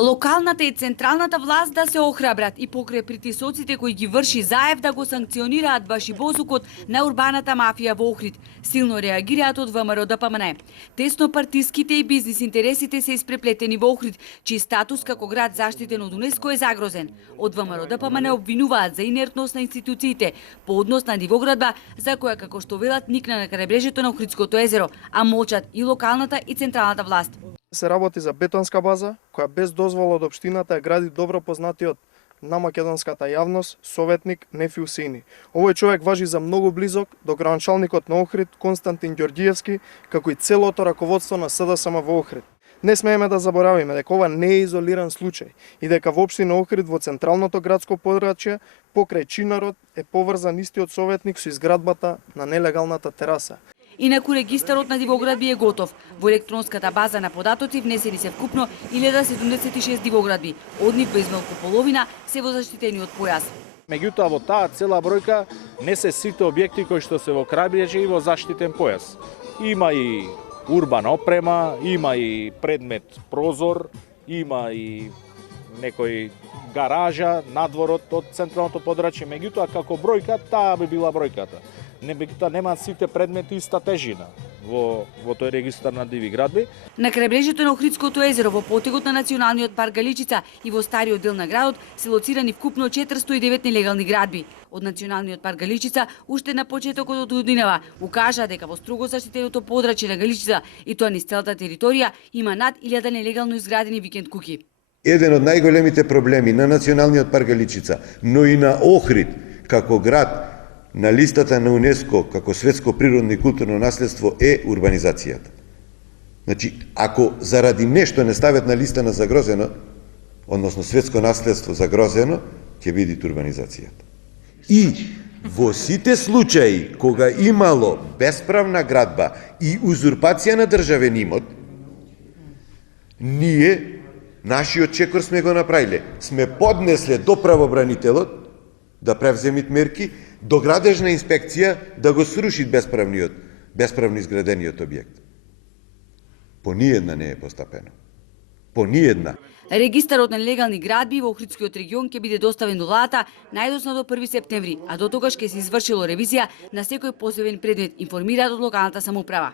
Локалната и централната власт да се охрабрат и покрај притисоците кои ги врши Заев да го санкционираат башибозукот на урбаната мафија во Охрид. Силно реагираат од ВМРО ДПМН. Тесно партиските и бизнис интересите се испреплетени во Охрид, чиј статус како град заштитен од УНЕСКО е загрозен. Од ВМРО ДПМН обвинуваат за инертност на институциите по однос на дивоградба за која, како што велат, никна на крајбрежјето на Охридското езеро, а молчат и локалната и централната власт. Се работи за бетонска база, која без дозвола од општината ја гради добро познатиот на македонската јавност советник Нефи Усеини. Овој човек важи за многу близок до граначалникот на Охрид Константин Ѓорѓиевски, како и целото раководство на СДСМ во Охрид. Не смееме да заборавиме дека ова не е изолиран случај и дека во општина Охрид во централното градско подрачје покрај Чинарот е поврзан истиот советник со изградбата на нелегалната тераса. Инаку регистарот на дивоградби е готов. Во електронската база на податоци внесени се вкупно 1076 дивоградби. Од нив безмалку половина се во заштитениот појас. Меѓутоа во таа цела бројка не се сите објекти кои што се во крајбрежје и во заштитен појас. Има и урбана опрема, има и предмет прозор, има и некој гаража надворот од централното подрачје. Меѓутоа како бројка таа би била бројката. Меѓутоа немаат сите предмети иста тежина во тој регистар на диви градби. На крајбрежјето на Охридското езеро во потегот на Националниот парк Галичица и во стариот дел на градот се лоцирани вкупно 409 нелегални градби. Од Националниот парк Галичица уште на почетокот од годинава укажа дека во строго заштитеното подрачје на Галичица и тоа низ целата територија има над 1000 нелегално изградени викенд куќи. Еден од најголемите проблеми на Националниот парк Галичица, но и на Охрид како град на листата на УНЕСКО како светско природно и културно наследство е урбанизацијата. Значи, ако заради нешто не стават на листа на загрозено, односно светско наследство загрозено, ќе биде урбанизацијата. И во сите случаи кога имало бесправна градба и узурпација на државен имот, ние, нашиот чекор сме го направиле. Сме поднесле до правобранителот да превземит мерки, до градежна инспекција да го сруши бесправно изградениот објект. По ниедна не е постапено. По ниедна. Регистарот на нелегални градби во Охридскиот регион ќе биде доставен до владата најдосно до 1 септември, а до тогаш ќе се извршило ревизија на секој посебен предмет, информираат од локалната самоуправа.